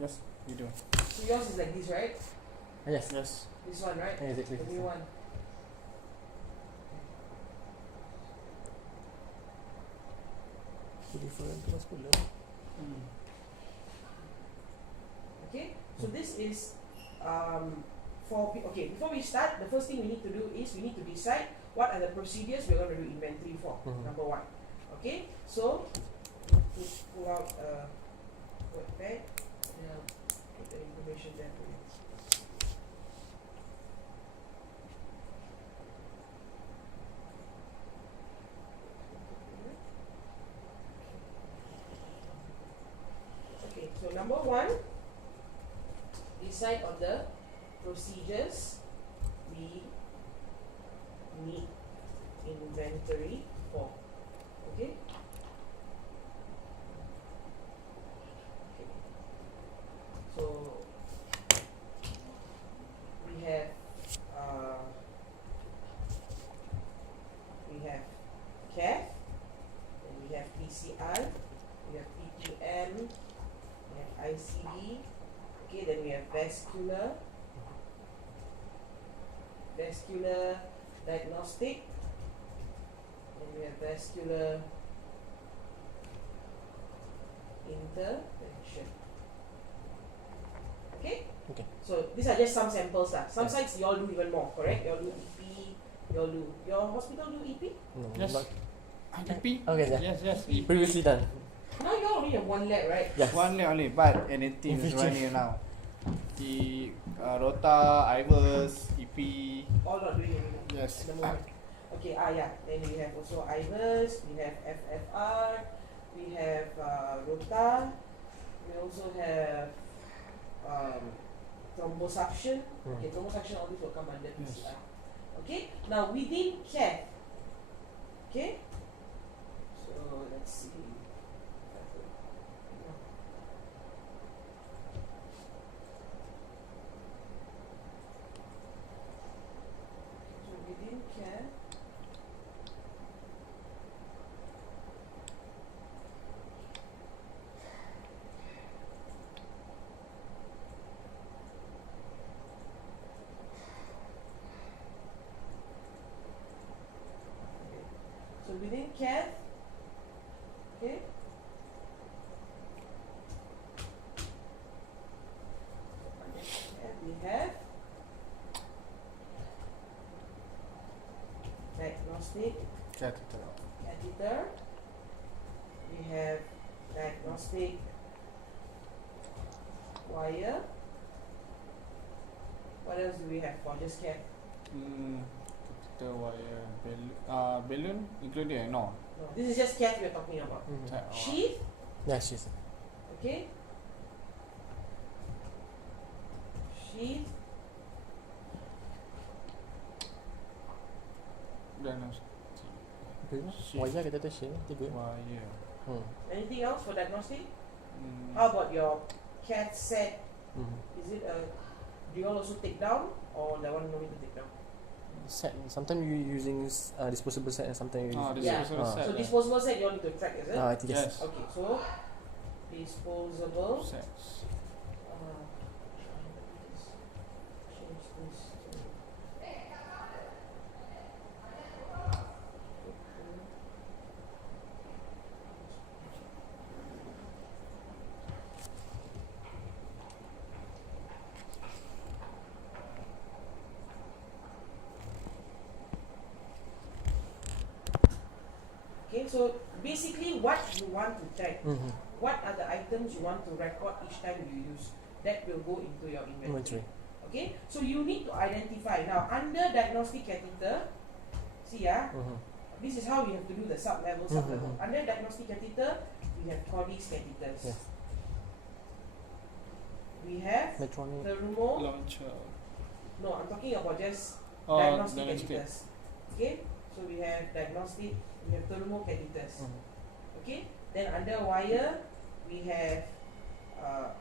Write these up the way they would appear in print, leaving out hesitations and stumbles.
Yes, we do. So yours is like this, right? Yes. Yes. This one, right? Exactly. The new one. Different school. Okay, so this is okay, before we start, the first thing we need to do is we need to decide what are the procedures we're going to do inventory for. Number one. Okay, so pull out a word pad and I'll put the information there for you. Okay, so number one, decide on the procedures we need inventory for. Okay? So we have CAF, and we have PCI, we have PPM, we have ICD. Okay, then we have vascular diagnostic, and we have vascular intervention. Okay? Okay. So these are just some samples lah. Some sites you all do even more, correct? You all do EP, you all do, your hospital do EP? No, Yes. not EP? Okay, yeah. Yes. previously done. Now you all only have one lab, right? Yes. One lane only, but anything is running now. The Rota, Ivers, EP. All not doing anymore Yes. at the moment. Okay, yeah. Then we have also IVERS, we have FFR, we have Rota, we also have thrombosuction. Okay, thrombosuction, all this will come under PCI. Okay, now within CAF, okay, so let's see. So within CAF, so within CAF, okay, we have diagnostic catheter, we have diagnostic wire. What else do we have for just CAF? Catheter wire, balloon included? No. No, this is just CAF we're talking about. Sheath, Yeah, she's. okay. Sheath, Wajah kita tu share tiga. Wire. anything else for diagnostic? How about your CAT set? Is it do you all also take down, or that one no need to take down? Set. Sometimes you using disposable set, and sometimes you use. Disposable set. So disposable set you all need to track, is it? I think yes. Okay, so disposable Sets. change this to okay, so basically what you want to track, what are the items you want to record each time you use, that will go into your inventory. Okay, so you need to identify. Now under diagnostic catheter, see this is how we have to do the sub-level. Under diagnostic catheter, we have Cordis catheters. Yes. We have Medtronic. thermo. Launcher. No, I'm talking about just Oh, diagnostic diagnostic. catheters. Okay, so we have diagnostic, we have thermo catheters. Okay, then under wire, we have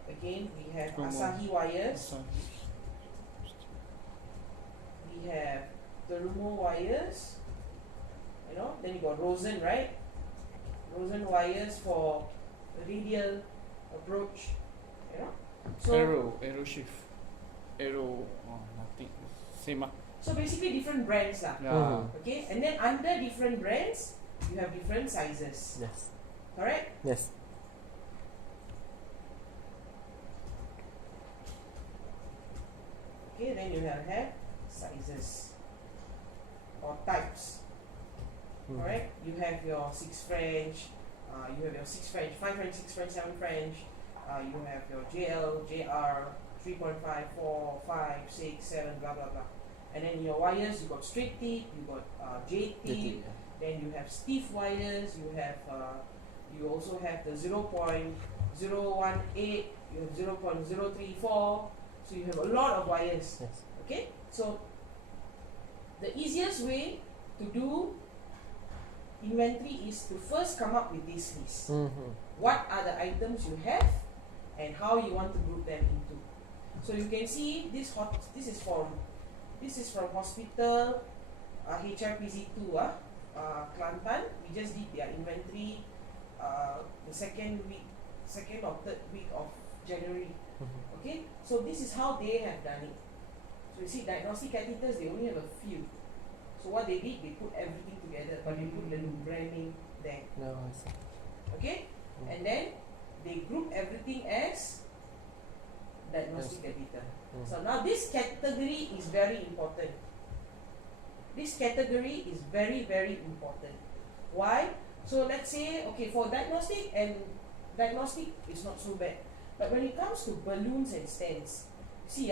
again we have Thermo. Asahi wires. We have thermo wires. You know, then you got Rosen, right? Rosen wires for radial approach. You know, So arrow shift. Arrow, nothing. Same. so basically different brands lah. Yeah. Okay, and then under different brands, you have different sizes. Yes. Correct? Yes. Okay, then you have sizes or types. Alright, you have your 6 French, you have your 6 French, 5 French, 6 French, 7 French, you have your JL, JR, 3.5, 4, 5, 6, 7, blah blah blah. And then your wires, you got straight tip, you got J tip, then you have stiff wires, you also have the 0.018, you have 0.034, so you have a lot of wires. Yes. Okay, so the easiest way to do inventory is to first come up with this list. What are the items you have and how you want to group them into. So you can see this is from hospital HRPZ2 Kelantan. We just did their inventory the second or third week of January. Okay, so this is how they have done it. So you see, diagnostic catheters, they only have a few. So what they did, they put everything together, but they put the branding there. No, I see. Okay, and then they group everything as diagnostic catheter. So now this category is very important. This category is very, very important. Why? So let's say, okay, for diagnostic is not so bad. But when it comes to balloons and stents, see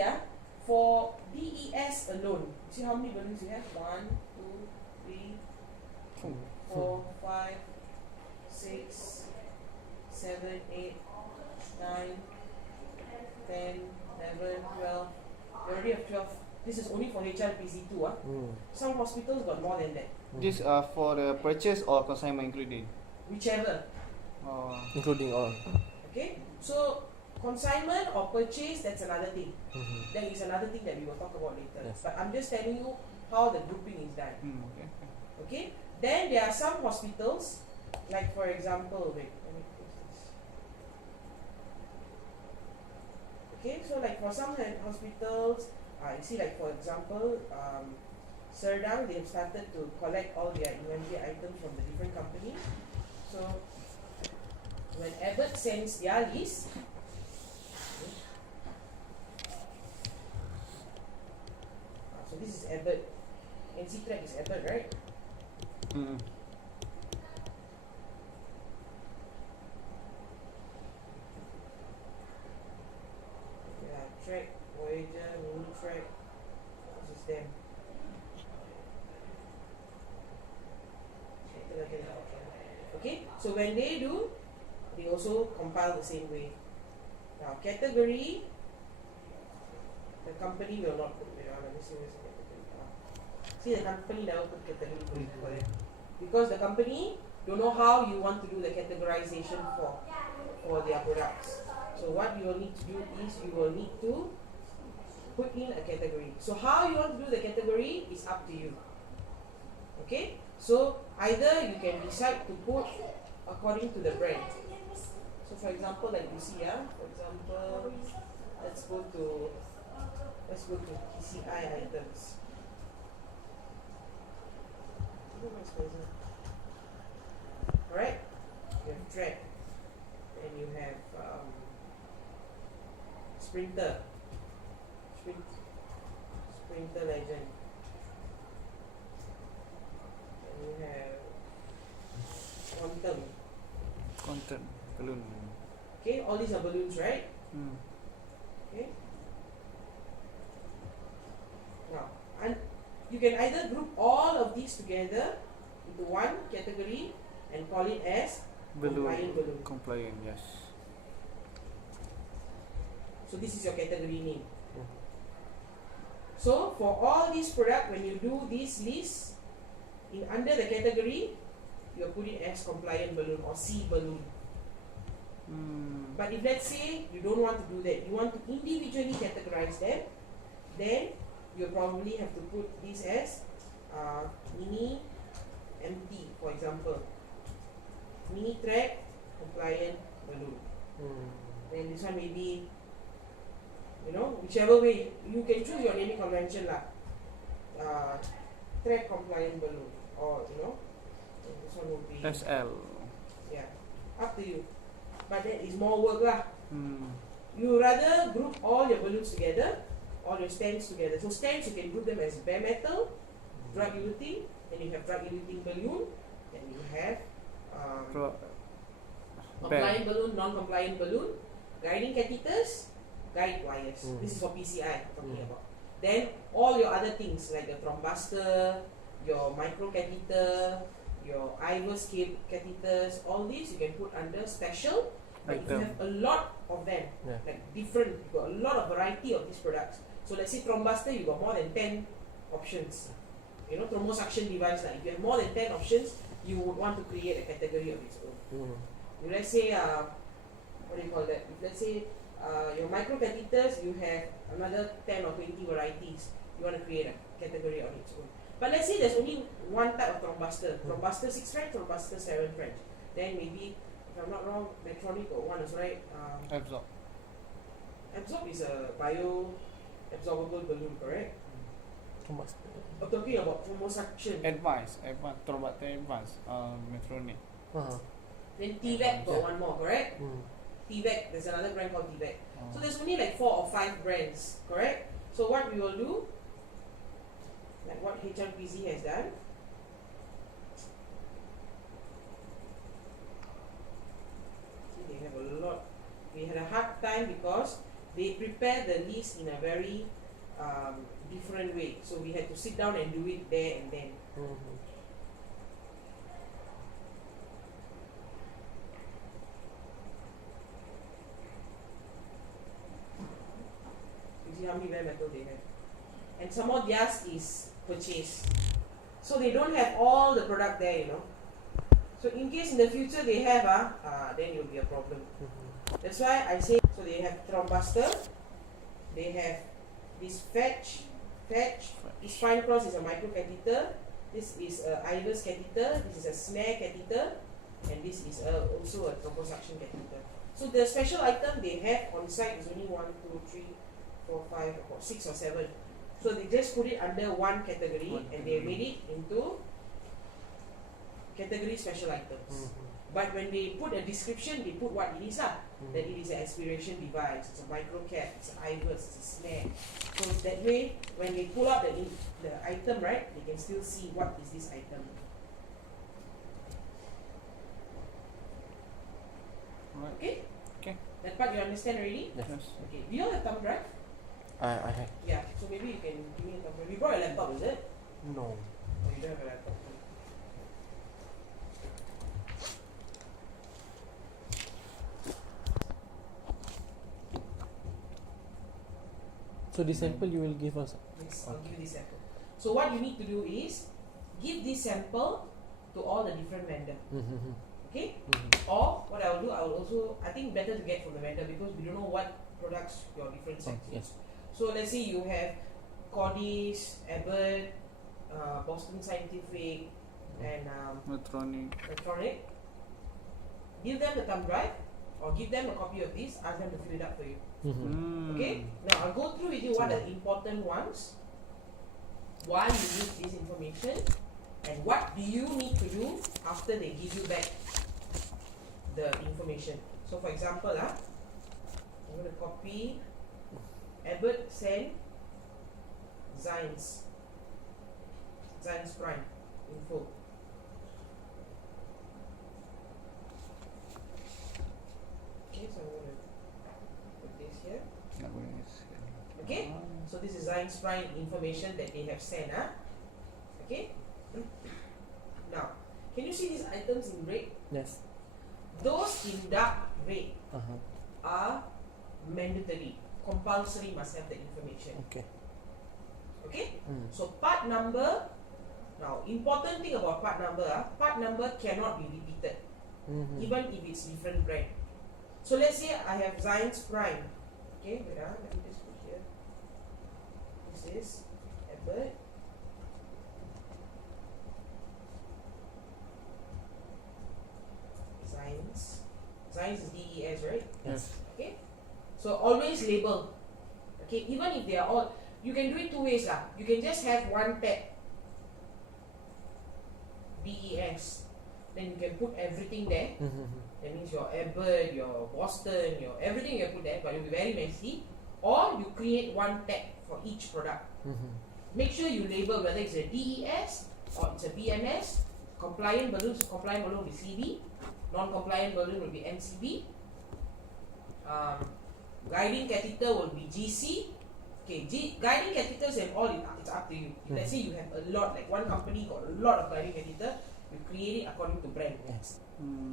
for DES alone, see how many balloons you have? 1, 2, 3, 4, 5, 6, 7, 8, 9, 10, 11, 12. You already have 12. This is only for HRPZ2. Some hospitals got more than that. This for the purchase or consignment included? Whichever. Including all. Okay, so consignment or purchase, that's another thing. That is another thing that we will talk about later. Yes. But I'm just telling you how the grouping is done. Okay. Okay, then there are some hospitals, like for example, wait, let me fix this. Okay, so like for some hospitals, you see, like for example, Serdang, they have started to collect all their inventory items from the different companies. So when Abbott sends their list, so this is Abbott. NC track is Abbott, right? Yeah, track, Voyager, Mini track. This is them. Okay, so when they do, they also compile the same way. Now, category, the company will not put it. Let me see where's the category. See, the company never put category for it. Because the company don't know how you want to do the categorization for their products. So what you will need to do is you will need to put in a category. So how you want to do the category is up to you. Okay? So either you can decide to put according to the brand. So for example, like you see, for example, let's go to PCI items. Alright, you have track, and you have Sprinter Legend, and you have Content balloon. Okay, all these are balloons, right? Okay. Now, and you can either group all of these together into one category and call it as compliant balloon. Compliant, yes. So this is your category name. So for all these products, when you do this list, in under the category, you put it as compliant balloon or C balloon. But if let's say you don't want to do that, you want to individually categorize them, then you probably have to put this as mini empty, for example. Mini track compliant balloon. Then this one maybe You know, whichever way you can choose your naming convention lah. Thread compliant balloon, or you know, this one would be SL. yeah, up to you. But that is more work lah. Hmm. You rather group all your balloons together, all your stands together. So stands you can group them as bare metal, drug eluting, then you have drug eluting balloon, then you have compliant balloon, non-compliant balloon, guiding catheters, guide wires. This is for PCI I'm talking about. Then all your other things like the thrombuster, your micro catheter, your IVUS catheters, all these you can put under special. But if you have a lot of them, like different, you got a lot of variety of these products. So let's say thrombuster, you got more than 10 options. You know, thrombosuction device, like if you have more than 10 options, you would want to create a category of its own. Let's say, what do you call that? If let's say your micro catheters, you have another 10 or 20 varieties. You want to create a category on its own. But let's say there's only one type of thrombuster. Thrombuster 6 French, thrombuster 7 French. Then maybe, if I'm not wrong, Medtronic or one is right. Absorb. Absorb is a bio-absorbable balloon, correct? I'm talking about thrombosuction. Advanced. Thrombuster advanced. Medtronic. Then TVAC got one more, correct? TVAC, there's another brand called TVAC. So there's only like 4 or 5 brands, correct? So what we will do, like what HRPZ has done, see they have a lot. We had a hard time because they prepare the list in a very different way. So we had to sit down and do it there and then. See how many bare metal they have, and some more theirs is purchased, so they don't have all the product there, you know. So in case in the future they have then it will be a problem. That's why I say, so they have thrombuster, they have this fetch. This fine cross is a micro catheter, this is a IVUS catheter, this is a snare catheter, and this is also a thrombosuction catheter. So the special item they have on site is only 1, 2, 3, 4, 5, or 6 or 7. So they just put it under one category and they made it into category special items. But when they put a description, they put what it is that it is an aspiration device, it's a micro cap, it's an IVUS, it's a snare. So that way, when they pull out the item, right, they can still see what is this item. Okay? Okay. That part you understand already? Yes. Okay. Do you all have thumb drive? I have. Yeah. So maybe you can give me a thumb drive. You brought a laptop, is it? No. Oh, you don't have a laptop. So the sample you will give us? Yes, I'll give you this sample. So what you need to do is give this sample to all the different vendors. Okay? Or what I will do, I will also, I think better to get from the vendor because we don't know what products your different sets use. Yes. So let's say you have Cordis, Abbott, Boston Scientific, and Medtronic. Give them the thumb drive or give them a copy of this, ask them to fill it up for you. Okay? Now I'll go through with you what are the important ones, why you need this information, and what do you need to do after they give you back the information. So for example, I'm going to copy Abbott send Zines Prime info. Okay, so I'm going to put this here. Okay, so this is Zines Prime information that they have sent. Okay, now can you see these items in red? Yes. Those in dark red are mandatory, compulsory, must have the information. Okay. Okay, so part number. Now, important thing about part number cannot be repeated, even if it's different brand. So let's say I have Zines Prime. Okay, wait, let me just put here. This is Abbott. Zines is DES, right? Yes. Okay, so always label Okay, even if they are all, you can do it two ways lah. You can just have one tab, DES, then you can put everything there. That means your Abbott, your Boston, your everything you can put there, but it will be very messy. Or you create one tag for each product. Make sure you label whether it's a DES or it's a BMS. Compliant balloon, so compliant balloon will be CB. Non-compliant balloon will be NCB. Guiding catheter will be GC. Okay, guiding catheters and all, it's up to you. If let's say you have a lot, like one company got a lot of guiding catheter, you create it according to brand. Yes.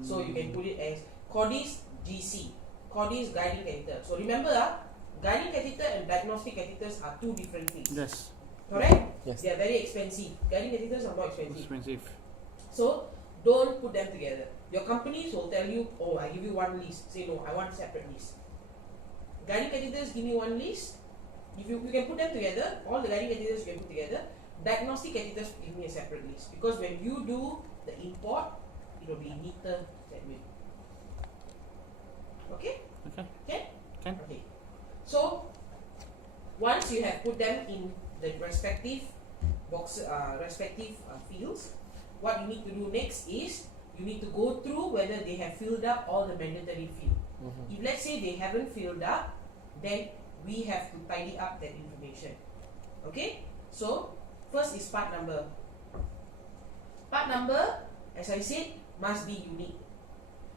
So you can put it as Cordis GC, Cordis guiding catheter. So remember, guiding catheter and diagnostic catheters are two different things. Yes. Correct? Yes. They are very expensive. Guiding catheters are more expensive. Expensive. So don't put them together. Your companies will tell you, oh, I give you one list. Say no, I want a separate list. Guiding catheters, give me one list. If you can put them together, all the guiding catheters you can put together. Diagnostic catheters, give me a separate list. Because when you do the import, it will be neater that way. Okay? Okay. Okay? Can. Okay. So once you have put them in the respective boxes, fields, what you need to do next is you need to go through whether they have filled up all the mandatory field. If let's say they haven't filled up, then we have to tidy up that information. Okay? So first is part number. Part number, as I said, must be unique.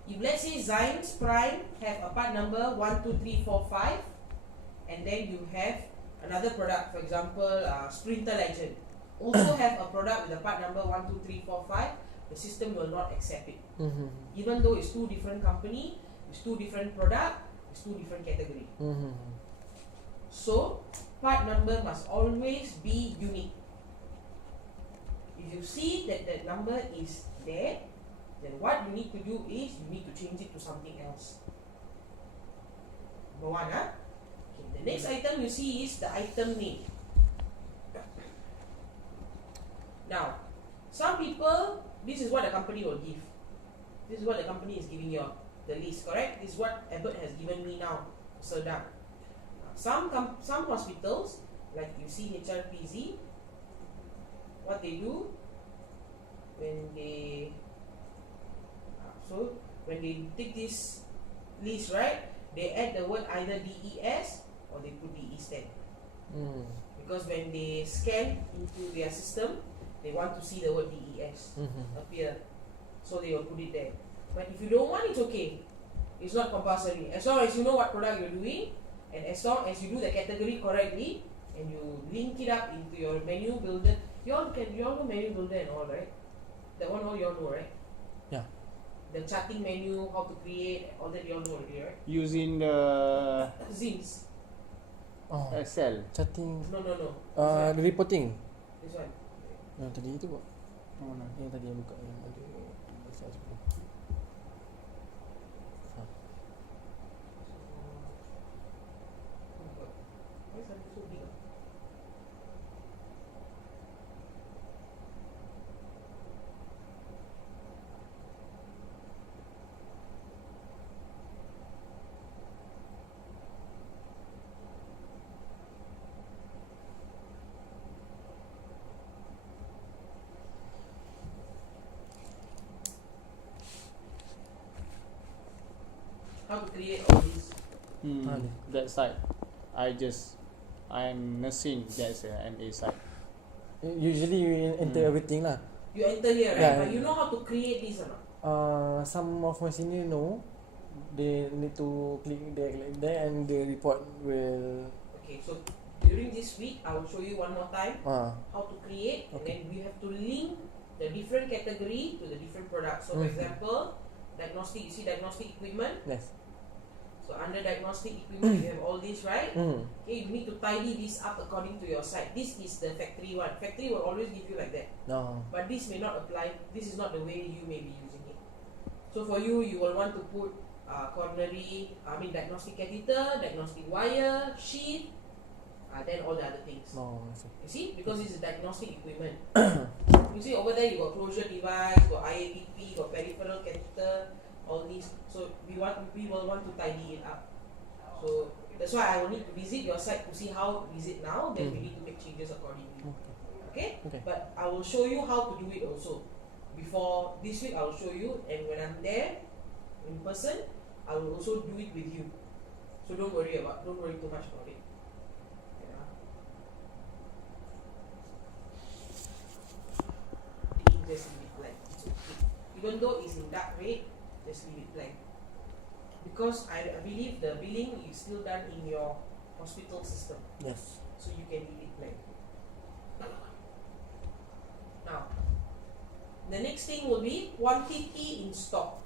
If let's say Zymes Prime have a part number 1, 2, 3, 4, 5, and then you have another product, for example, Sprinter Legend, also have a product with a part number 1, 2, 3, 4, 5, the system will not accept it. Even though it's two different company, it's two different product, it's two different category. So part number must always be unique. If you see that that number is there, then what you need to do is you need to change it to something else. Number one, okay, the next item you see is the item name. Now, some people, this is what the company will give. This is what the company is giving you, the list, correct? This is what Abbott has given me now, Serdang. Some hospitals, like you see HRPZ, what they do when they take this list, right, they add the word either DES or they put DE stand. Because when they scan into their system, they want to see the word DES appear, so they will put it there. But if you don't want, it's okay. It's not compulsory. As long as you know what product you're doing, and as long as you do the category correctly, and you link it up into your menu builder. You all know menu builder and all, right? That one all you all know, right? Yeah. The charting menu, how to create, all that you all know already, right? Using the Zins. Excel. Chatting. No. The reporting. This one. Yang tadi itu buat. Oh, no. Yang tadi yang buka yang ada bahasa semua. Why is it so big? How to create all these? That side, I'm nursing. That's an MA side. Usually you enter everything lah. You enter here, right? Yeah. But you know how to create this or not? Some of my senior know. They need to click there, and the report will. Okay, so during this week, I will show you one more time how to create, and Okay. then we have to link the different category to the different products. So, for example, diagnostic. You see diagnostic equipment. Yes. So under diagnostic equipment, you have all this, right? Mm. Okay, you need to tidy this up according to your site. This is the factory one. Factory will always give you like that. No. But this may not apply. This is not the way you may be using it. So for you, you will want to put diagnostic catheter, diagnostic wire, sheath, then all the other things. No. I see. You see, because this is diagnostic equipment. You see over there, you got closure device, got IABP, got peripheral catheter, all these. So we will want to tidy it up. So That's why I will need to visit your site to see how is it now. Then we need to make changes accordingly. Okay? But I will show you how to do it also. Before this week, I will show you, and when I'm there in person, I will also do it with you. So don't worry too much about it. Yeah. Just leave it blank. It's okay. Even though it's in dark red, just leave it blank. Because I believe the billing is still done in your hospital system. Yes. So you can leave it blank. Now, the next thing will be quantity in stock.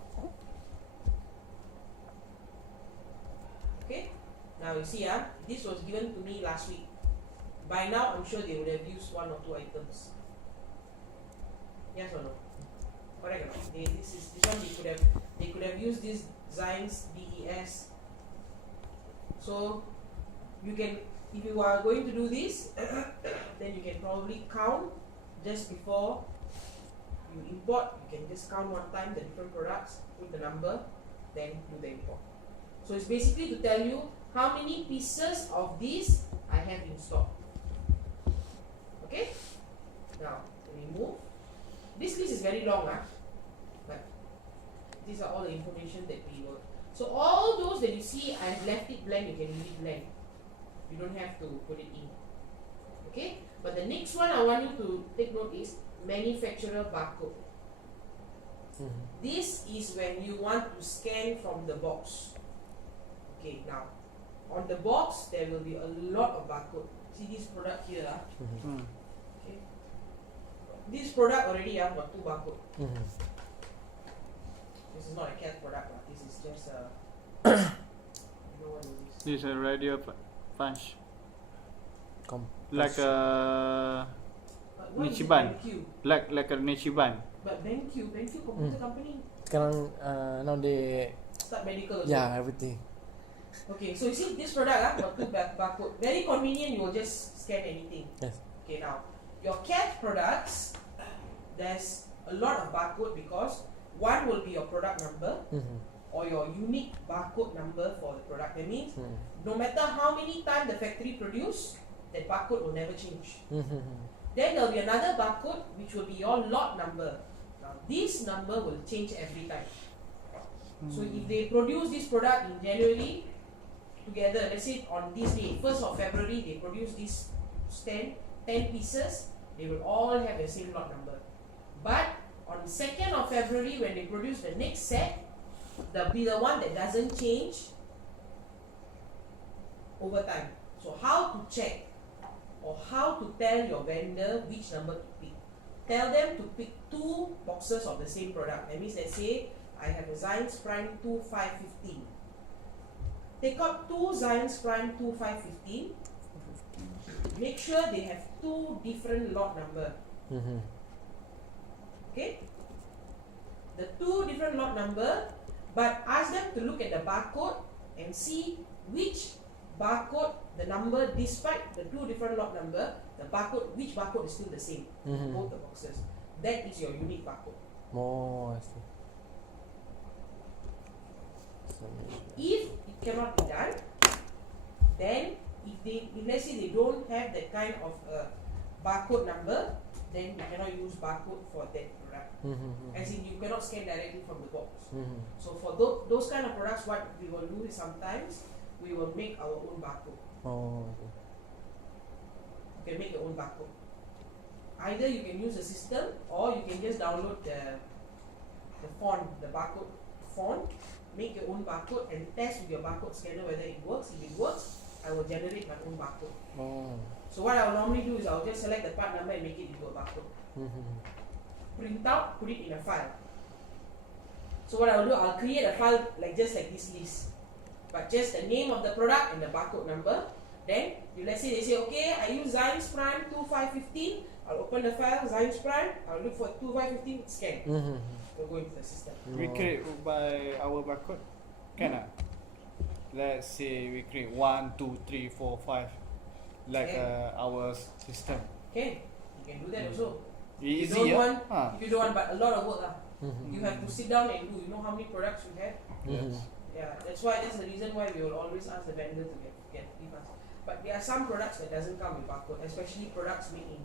Okay? Now you see, this was given to me last week. By now, I'm sure they would have used 1 or 2 items. Yes or no? Correct or not? This one they could have used this Zines DES. So you can, if you are going to do this, then you can probably count just before you import. You can just count one time the different products, put the number, then do the import. So it's basically to tell you how many pieces of this I have in stock. Okay? Now, remove. This list is very long, but these are all the information that we will. So all those that you see, I have left it blank, you can leave it blank. You don't have to put it in. Okay? But the next one I want you to take note is manufacturer barcode. This is when you want to scan from the box. Okay, now on the box there will be a lot of barcode. See this product here. Okay. This product already got 2 barcode. This is not a cat product. This is just a. You know what it is? This is a radio punch. Like But what is it, Nichiban. BenQ? Like a Nichiban. But BenQ computer company Sekarang now they start medical also. everything. Okay, so you see this product got 2 barcode. Very convenient, you will just scan anything. Yes. Okay, now your cat products, there's a lot of barcode because one will be your product number or your unique barcode number for the product. That means no matter how many times the factory produce, that barcode will never change. Then there will be another barcode which will be your lot number. Now this number will change every time. So if they produce this product in January together, let's say on this day, 1st of February, they produce this 10 pieces, they will all have the same lot number. But on 2nd of February, when they produce the next set, they'll be the one that doesn't change over time. So how to check or how to tell your vendor which number to pick? Tell them to pick 2 boxes of the same product. That means, let's say I have a Zines Prime 2515. Take out 2 Zines Prime 2515. Make sure they have 2 different lot number. Okay? The 2 different lot number, but ask them to look at the barcode and see which barcode, the number, despite the 2 different lot number, the barcode, which barcode is still the same. Both the boxes. That is your unique barcode. Oh, I see. If it cannot be done, then if let's say they don't have that kind of barcode number, then you cannot use barcode for that product. As in, you cannot scan directly from the box. So for those kind of products, what we will do is sometimes we will make our own barcode. Oh, okay. You can make your own barcode. Either you can use the system or you can just download the font, the barcode font, make your own barcode and test with your barcode scanner whether it works. If it works, I will generate my own barcode. So what I will normally do is I will just select the part number and make it into a barcode. Print out, put it in a file. So what I will do, I'll create a file just like this list, but just the name of the product and the barcode number. Then let's say they say, okay, I use Zines Prime 2515. I'll open the file, Zines Prime. I'll look for 2515, scan. We'll go into the system. We create by our barcode. Can let's say we create 1, 2, 3, 4, 5, like our system. Okay, you can do that also. Easy, if you don't want, but a lot of work. You have to sit down and do. You know how many products you have? Yes. Yeah, that's the reason why we will always ask the vendor to give us. But there are some products that doesn't come with barcode, especially products made in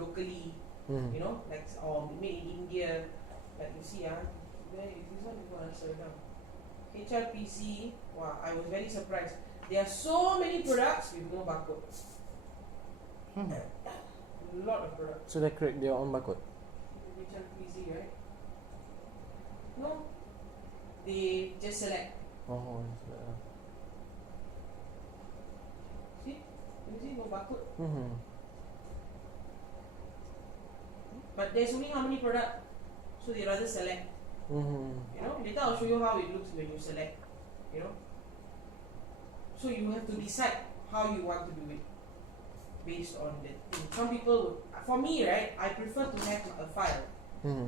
locally, you know, like or made in India. Like you see, where is this one? Before I slow down. HRPC. Wow, I was very surprised. There are so many products with no barcode. A lot of products. So they create their own barcode? HRPC, right? No, they just select. Oh, See? You see no barcode. But there's only how many products? So they rather select. You know, later I'll show you how it looks when you select. You know. So you have to decide how you want to do it based on the thing. Some people would, for me, right, I prefer to have a file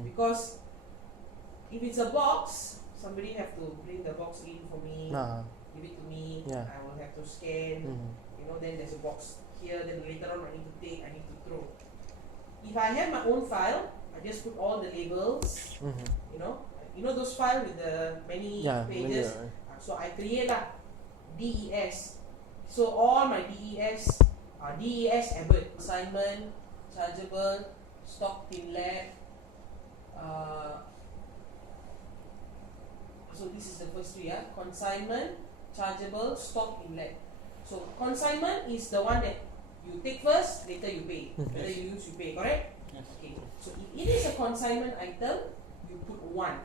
because if it's a box, somebody have to bring the box in for me, give it to me. I will have to scan. You know, then there's a box here. Then later on, I need to take, I need to throw. If I have my own file, I just put all the labels. You know those files with the many pages. So I create DES. So all my DES are DES Abbott consignment, chargeable, stock inlet. So this is the first three. Consignment, chargeable, stock inlet. So consignment is the one that you take first, later you pay. Whether you use, you pay, correct? Yes. Okay. So if it is a consignment item, you put 1.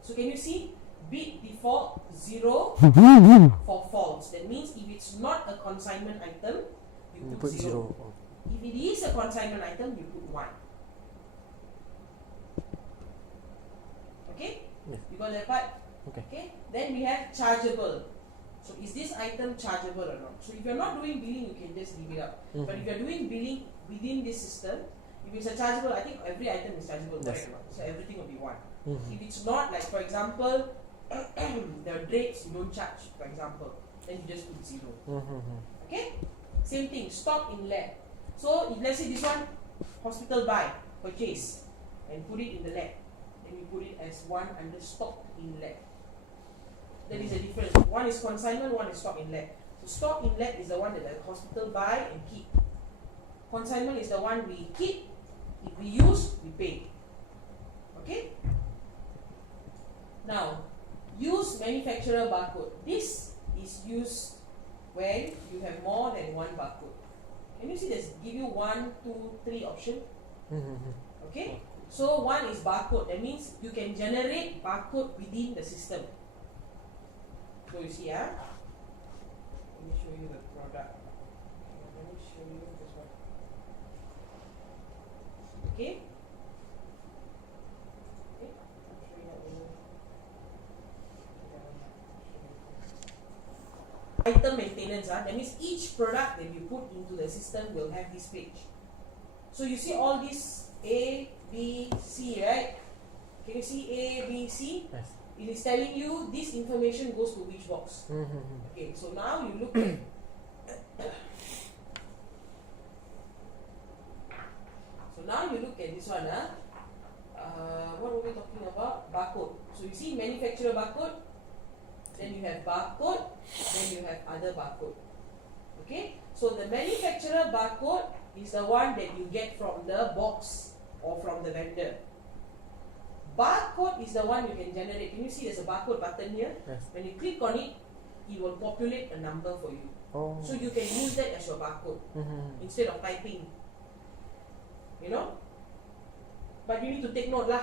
So can you see? Bit default 0 for false. That means if it's not a consignment item, you put 0. If it is a consignment item, you put 1. Okay? Yes. You got that part? Okay. Then we have chargeable. So is this item chargeable or not? So if you're not doing billing, you can just leave it up. But if you're doing billing within this system, if it's a chargeable, I think every item is chargeable, correct or not? So everything will be 1. If it's not, like for example, the rates you don't charge, for example, then you just put 0. Okay? Same thing, stock inlet. So if let's say this one, hospital buy, purchase, and put it in the lab, then you put it as 1 under stock inlet. There is a difference. One is consignment, one is stock inlet. So stock inlet is the one that the hospital buy and keep. Consignment is the one we keep. If we use, we pay. Okay? Now, use manufacturer barcode. This is used when you have more than one barcode. Can you see this? Give you 1, 2, 3 option. Okay? So 1 is barcode. That means you can generate barcode within the system. So you see, let me show you the product. Let me show you this one. Okay? Item maintenance, that means each product that you put into the system will have this page. So you see all these A, B, C, right? Can you see A, B, C? Yes. It is telling you this information goes to which box. Okay, so now you look at this one. What were we talking about? Barcode. So you see manufacturer barcode, then you have barcode, then you have other barcode. Okay, so the manufacturer barcode is the one that you get from the box or from the vendor. Barcode is the one you can generate. Can you see there's a barcode button here? Yes. When you click on it, it will populate a number for you. So you can use that as your barcode instead of typing. You know? But you need to take note lah.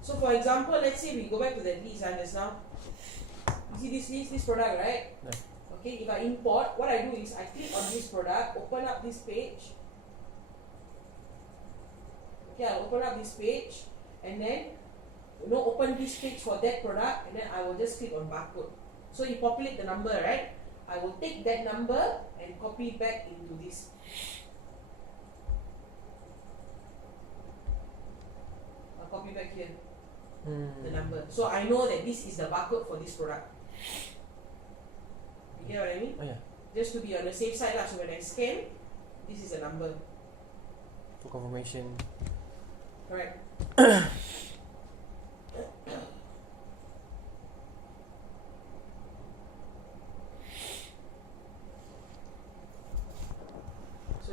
So for example, let's say we go back to that list just now. You see this product, right? Yes. Okay, if I import, what I do is I click on this product, open up this page. Okay, I'll open up this page and then open this page for that product, and then I will just click on barcode. So you populate the number, right? I will take that number and copy back into this. I'll copy back here the number. So I know that this is the barcode for this product. You get what I mean? Oh yeah. Just to be on the safe side lah. So when I scan, this is the number. For confirmation. Correct.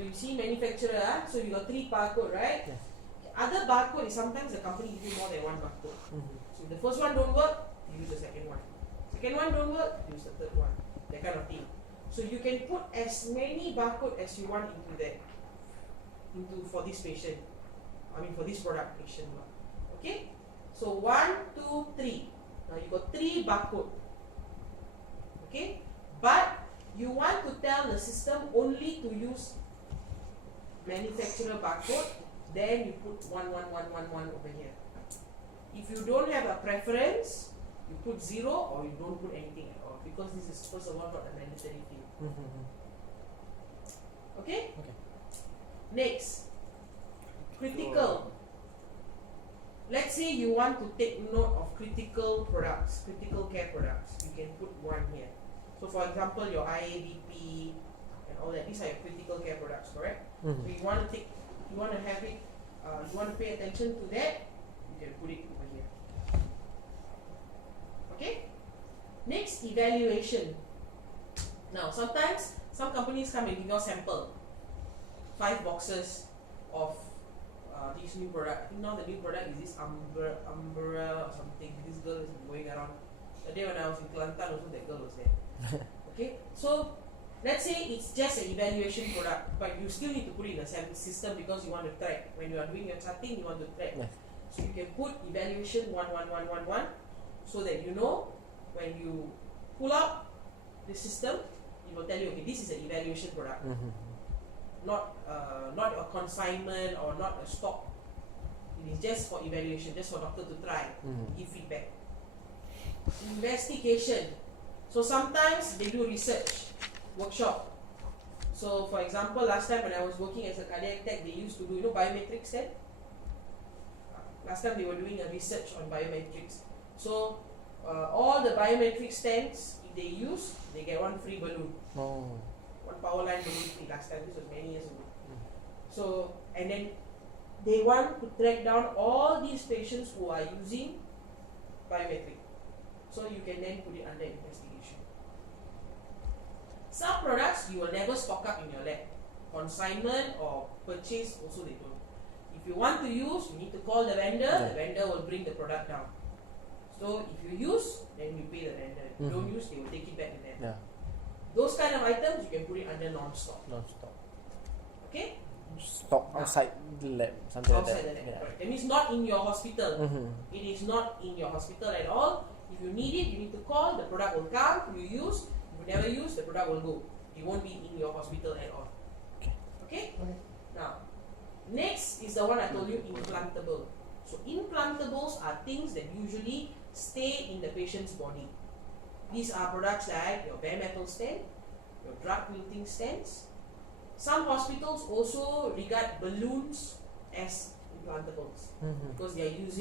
you see manufacturer, so you got 3 barcode, right? Yes. Other barcode is sometimes the company gives you more than 1 barcode. So if the first one don't work, you use the second one. Second one don't work, use the third one. That kind of thing. So you can put as many barcode as you want into that, for this patient. For this product patient. Okay? So 1, 2, 3. Now you got 3 barcode. Okay? But you want to tell the system only to use manufacturer barcode, then you put 11111 over here. If you don't have a preference, you put 0 or you don't put anything at all, because this is first of all not a mandatory field. Okay? Okay. Next, critical. Let's say you want to take note of critical products, critical care products. You can put 1 here. So for example, your IABP and all that, these are your critical care products, correct? So you want to have it, you want to pay attention to that, you can put it over here. Okay? Next, evaluation. Now, sometimes some companies come and give you a sample, 5 boxes of this new product. I think now the new product is this Umbra or something. This girl is going around. The day when I was in Kelantan also, that girl was there. Okay, so let's say it's just an evaluation product, but you still need to put it in a system because you want to track. When you are doing your charting, you want to track. Yes. So you can put evaluation 11111, so that you know when you pull up the system, it will tell you, okay, this is an evaluation product, not a consignment or not a stock. It is just for evaluation, just for doctor to try, give feedback. Investigation. So sometimes they do research workshop. So for example, last time when I was working as a cardiac tech, they used to do, biometrics scan. Last time they were doing a research on biometrics. So all the biometric stands, if they use, they get 1 free balloon. 1 power line balloon free. Last time, this was many years ago. So, and then they want to track down all these patients who are using biometric. So you can then put it under investigation. Some products you will never stock up in your lab. Consignment or purchase also they don't. If you want to use, you need to call the vendor. The vendor will bring the product down. So if you use, then you pay the vendor. If you don't use, they will take it back in there. Those kind of items you can put it under non-stock. Okay? Stock outside the lab, something Outside like the that. lab, correct. That means not in your hospital. It is not in your hospital at all. If you need it, you need to call. The product will come. You use. If you never use, the product will go. It won't be in your hospital at all. Okay? Now, next is the one I told you, implantable. So implantables are things that usually stay in the patient's body. These are products like your bare metal stand, your drug wilting stands. Some hospitals also regard balloons as implantables because they are using